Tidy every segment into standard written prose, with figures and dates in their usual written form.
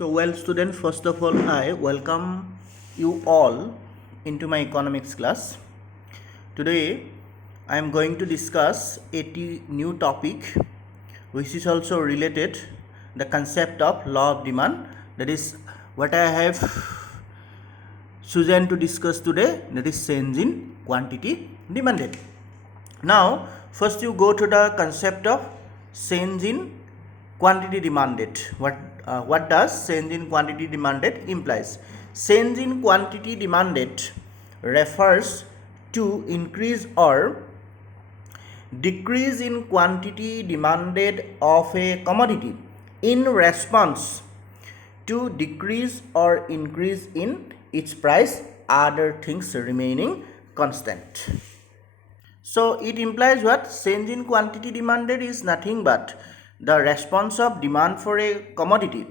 So, well, students, first of all, I welcome you all into my economics class. Today, I am going to discuss a new topic, which is also related the concept of law of demand. That is what I have chosen to discuss today. That is change in quantity demanded. Now, first you go to the concept of change in quantity demanded. What does change in quantity demanded implies? Change in quantity demanded refers to increase or decrease in quantity demanded of a commodity in response to decrease or increase in its price, other things remaining constant. So it implies what? Change in quantity demanded is nothing but the response of demand for a commodity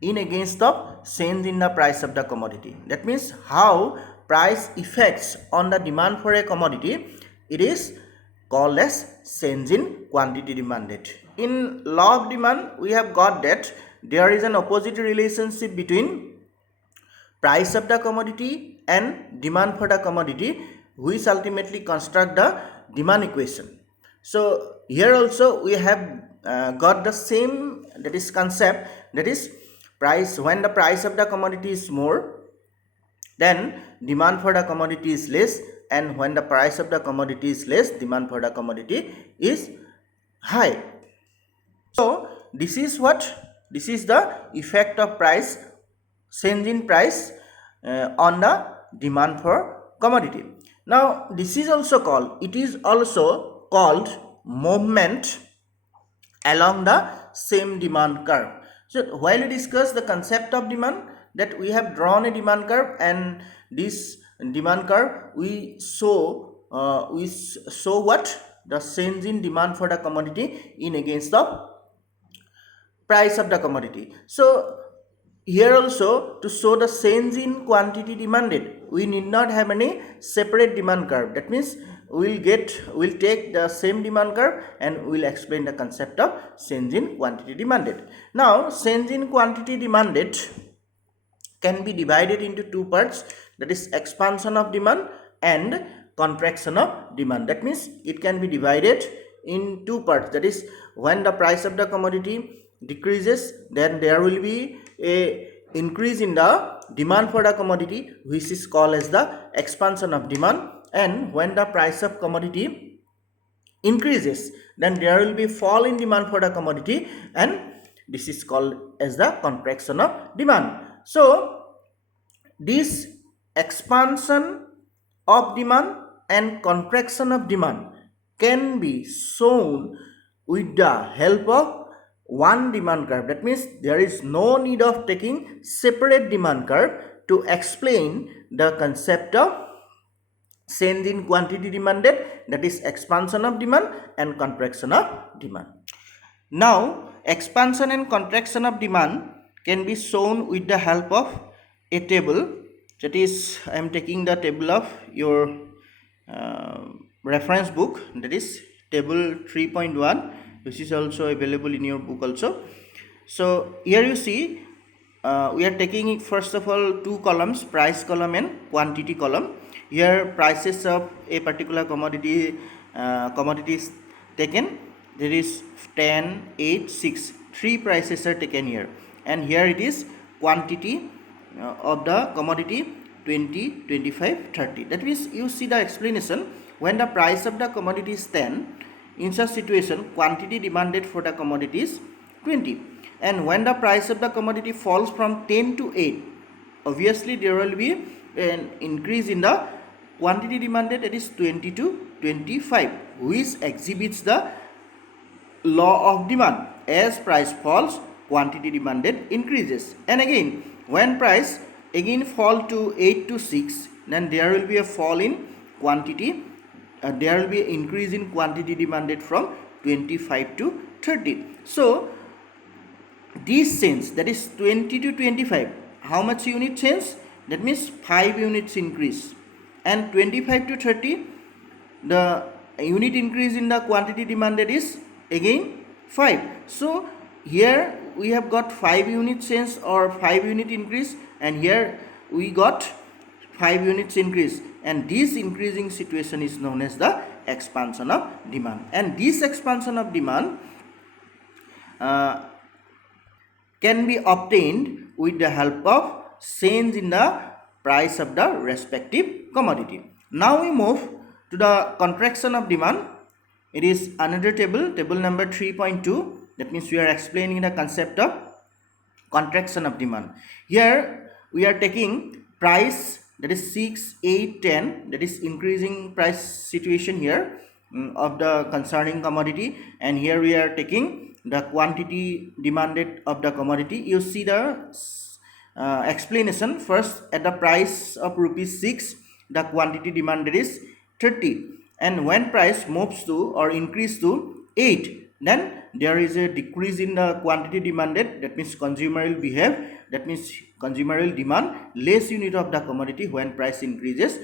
in against of change in the price of the commodity. That means how price effects on the demand for a commodity, it is called as change in quantity demanded. In law of demand, we have got that there is an opposite relationship between price of the commodity and demand for the commodity, which ultimately construct the demand equation. So here also we have got the same, that is concept, that is price. When the price of the commodity is more, then demand for the commodity is less, and when the price of the commodity is less, demand for the commodity is high. So this is the effect of price, change in price on the demand for commodity. Now this is also called, it is also called movement along the same demand curve. So while we discuss the concept of demand, that we have drawn a demand curve, and this demand curve we show what? The change in demand for the commodity in against the price of the commodity. So here also, to show the change in quantity demanded, we need not have any separate demand curve. That means we'll take the same demand curve and we'll explain the concept of change in quantity demanded. Now change in quantity demanded can be divided into two parts, that is expansion of demand and contraction of demand. That means it can be divided in two parts, that is when the price of the commodity decreases, then there will be a increase in the demand for the commodity, which is called as the expansion of demand, and when the price of commodity increases, then there will be fall in demand for the commodity, and this is called as the contraction of demand. So this expansion of demand and contraction of demand can be shown with the help of one demand curve. That means there is no need of taking separate demand curve to explain the concept of change in quantity demanded, that is expansion of demand and contraction of demand. Now expansion and contraction of demand can be shown with the help of a table. That is, I am taking the table of your reference book, that is table 3.1, which is also available in your book also. So here you see we are taking first of all two columns, price column and quantity column. Here prices of a particular commodity is taken. There is 10, 8, 6, three prices are taken here, and here it is quantity of the commodity 20, 25, 30. That means you see the explanation. When the price of the commodity is 10, in such situation quantity demanded for the commodity is 20, and when the price of the commodity falls from 10 to 8, obviously there will be an increase in the quantity demanded, that is 20 to 25, which exhibits the law of demand. As price falls, quantity demanded increases, and again when price again fall to 8 to 6, then there will be a fall in quantity, there will be an increase in quantity demanded from 25 to 30. So this change, that is 20 to 25, how much unit change? That means 5 units increase, and 25 to 30, the unit increase in the quantity demanded is again 5. So here we have got 5 unit change or 5 unit increase, and here we got 5 units increase, and this increasing situation is known as the expansion of demand. And this expansion of demand can be obtained with the help of change in the price of the respective commodity. Now we move to the contraction of demand. It is another table number 3.2. That means we are explaining the concept of contraction of demand. Here we are taking price, that is 6, 8, 10, that is increasing price situation here of the concerning commodity, and here we are taking the quantity demanded of the commodity. You see the explanation. First, at the price of rupees 6, the quantity demanded is 30, and when price moves to or increase to 8, then there is a decrease in the quantity demanded. That means consumer will behave, that means consumer will demand less unit of the commodity when price increases.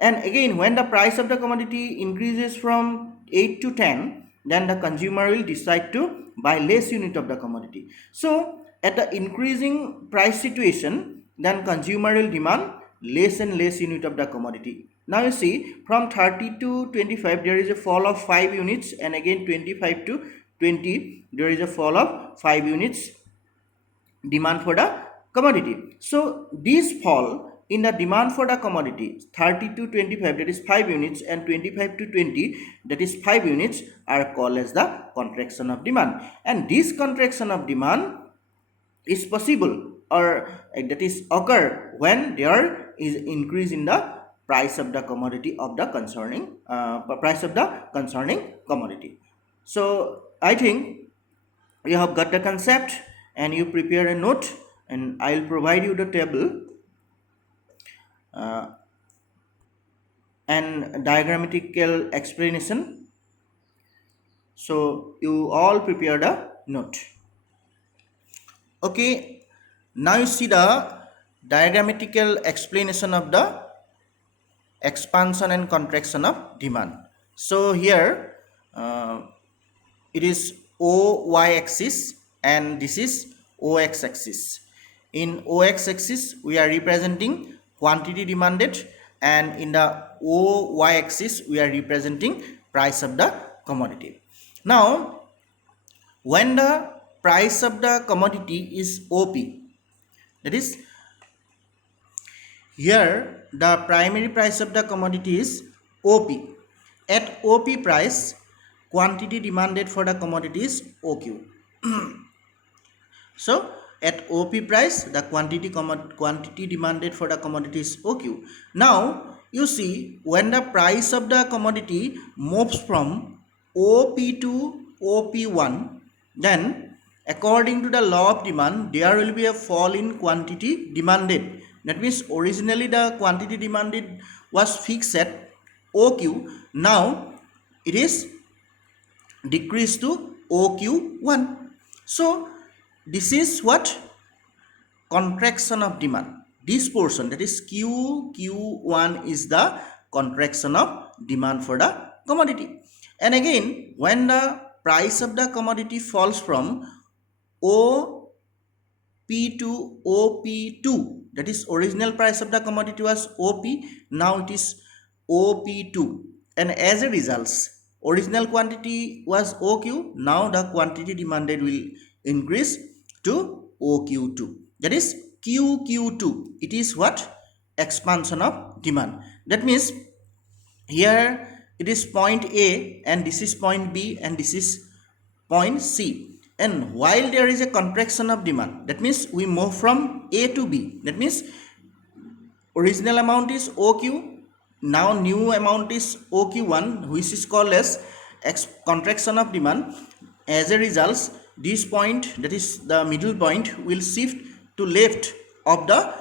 And again, when the price of the commodity increases from 8 to 10, then the consumer will decide to buy less unit of the commodity. So at the increasing price situation, then consumer will demand less and less unit of the commodity. Now you see, from 30 to 25 there is a fall of 5 units, and again 25 to 20 there is a fall of 5 units demand for the commodity. So this fall in the demand for the commodity 30 to 25, that is 5 units, and 25 to 20, that is 5 units, are called as the contraction of demand. And this contraction of demand is possible, or that is occur when there is increase in the price of the commodity of the concerning commodity. So I think you have got the concept, and you prepare a note, and I will provide you the table and diagrammatical explanation. So you all prepare the note. Okay, now you see the diagrammatical explanation of the expansion and contraction of demand. So here it is OY axis, and this is OX axis. In OX axis we are representing quantity demanded, and in the OY axis we are representing price of the commodity. Now when the price of the commodity is OP, that is here the primary price of the commodity is OP. At OP price, quantity demanded for the commodity is OQ. So at OP price, the quantity demanded for the commodity is OQ. Now you see, when the price of the commodity moves from OP to OP1, then according to the law of demand, there will be a fall in quantity demanded. That means originally the quantity demanded was fixed at OQ. Now it is decreased to OQ1. So this is what contraction of demand. This portion, that is QQ1, is the contraction of demand for the commodity. And again, when the price of the commodity falls from OP to OP2, that is original price of the commodity was OP, now it is OP2, and as a result, original quantity was OQ, now the quantity demanded will increase to OQ2, that is QQ2. It is what? Expansion of demand. That means here it is point A, and this is point B, and this is point C. And while there is a contraction of demand, that means we move from A to B. That means original amount is OQ, now new amount is OQ1, which is called as contraction of demand. As a result, this point, that is the middle point, will shift to left of the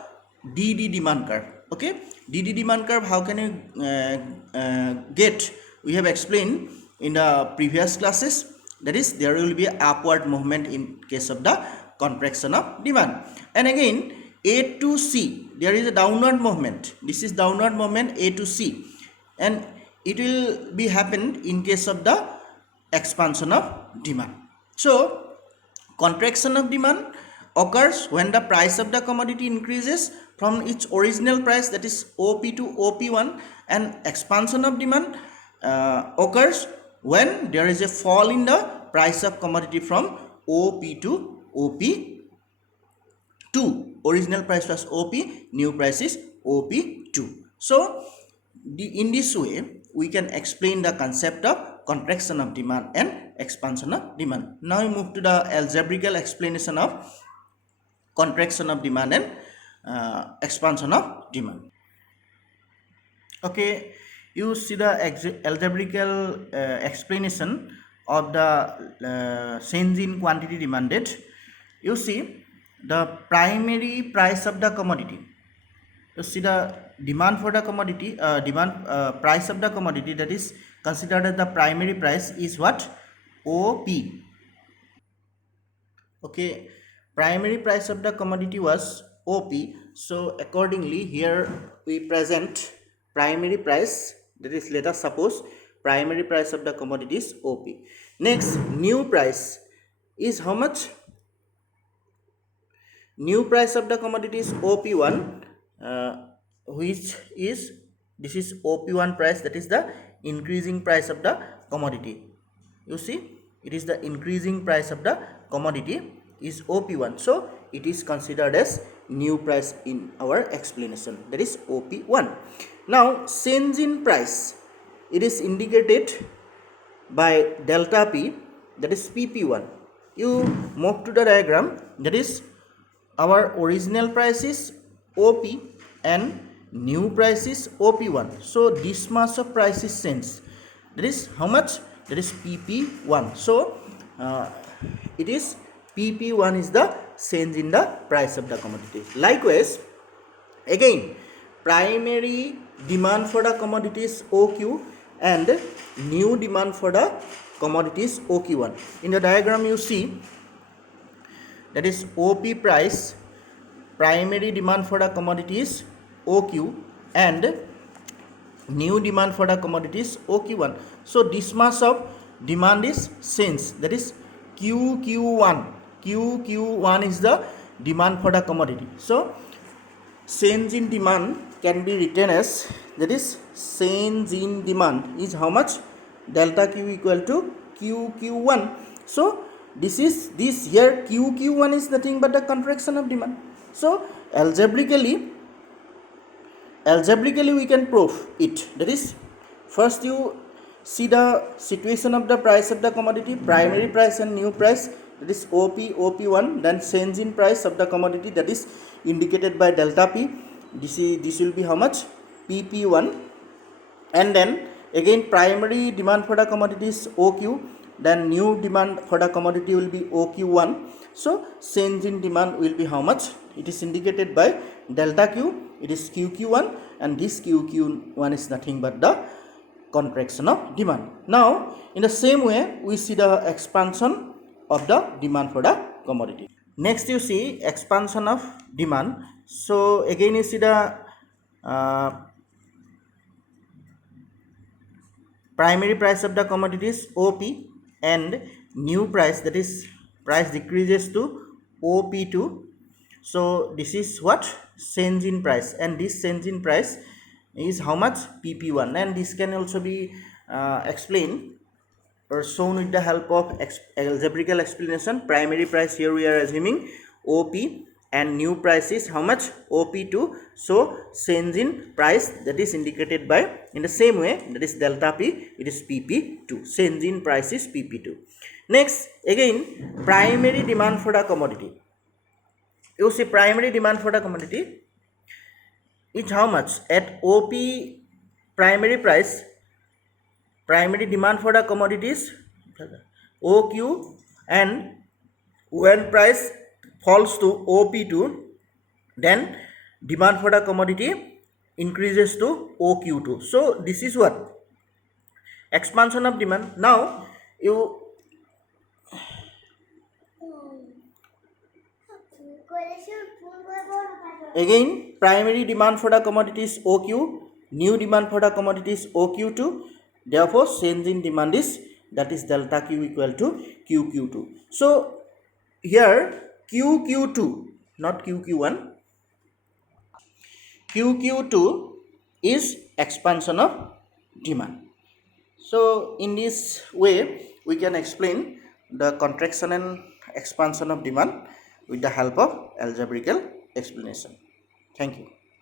DD demand curve. Okay, DD demand curve, how can you get? We have explained in the previous classes. That is, there will be an upward movement in case of the contraction of demand. And again, A to C, there is a downward movement. This is downward movement A to C, and it will be happened in case of the expansion of demand. So contraction of demand occurs when the price of the commodity increases from its original price, that is OP to OP1, and expansion of demand occurs when there is a fall in the price of commodity from OP to OP2. Original price was OP, new price is OP2. So in this way we can explain the concept of contraction of demand and expansion of demand. Now we move to the algebraical explanation of contraction of demand and expansion of demand. Okay, you see the algebraical explanation of the change in quantity demanded. You see the primary price of the commodity. You see the demand for the commodity, price of the commodity, that is considered as the primary price, is what? OP. Okay, primary price of the commodity was OP. So accordingly here we present primary price, that is, let us suppose primary price of the commodity is OP. Next, new price is how much? New price of the commodity is OP1, which is, this is OP1 price, that is the increasing price of the commodity. You see, it is the increasing price of the commodity is OP1, so it is considered as new price in our explanation, that is OP1. Now change in price, it is indicated by delta P, that is PP1. You move to the diagram, that is our original price is OP and new price is OP1. So this much of price is changed. That is how much? That is PP1. So it is PP1 is the change in the price of the commodity. Likewise, again primary demand for the commodity is OQ and new demand for the commodity is OQ1. In the diagram you see, that is OP price, primary demand for the commodity is OQ and new demand for the commodity is OQ1. So this much of demand is changed, that is QQ1. QQ1 is the demand for the commodity. So change in demand can be written as, that is change in demand is how much? Delta Q equal to QQ1. So this here QQ1 is nothing but the contraction of demand. So algebraically we can prove it. That is, first you see the situation of the price of the commodity, primary price and new price, that is OP, OP1, then change in price of the commodity, that is indicated by delta P. This will be how much? PP1. And then again primary demand for the commodity is OQ, then new demand for the commodity will be OQ1. So change in demand will be how much? It is indicated by delta Q, it is QQ1, and this QQ1 is nothing but the contraction of demand. Now in the same way we see the expansion of the demand for the commodity. Next you see expansion of demand. So again you see the primary price of the commodity is OP and new price, that is price decreases to OP2. So this is what? Change in price, and this change in price is how much? PP1. And this can also be explained or shown with the help of algebraical explanation. Primary price here we are assuming OP and new price is how much? OP2. So change in price, that is indicated by, in the same way, that is delta P, it is PP2. Change in price is PP2. Next again primary demand for the commodity. You see primary demand for the commodity is how much? At OP primary price, primary demand for the commodities OQ, and when price falls to OP2, then demand for the commodity increases to OQ2. So this is what? Expansion of demand. Now you again primary demand for the commodity is OQ, new demand for the commodity is OQ2. Therefore change in demand is that is delta Q equal to QQ2. So here QQ2, not QQ1, QQ2 is expansion of demand. So in this way we can explain the contraction and expansion of demand with the help of algebraical explanation. Thank you.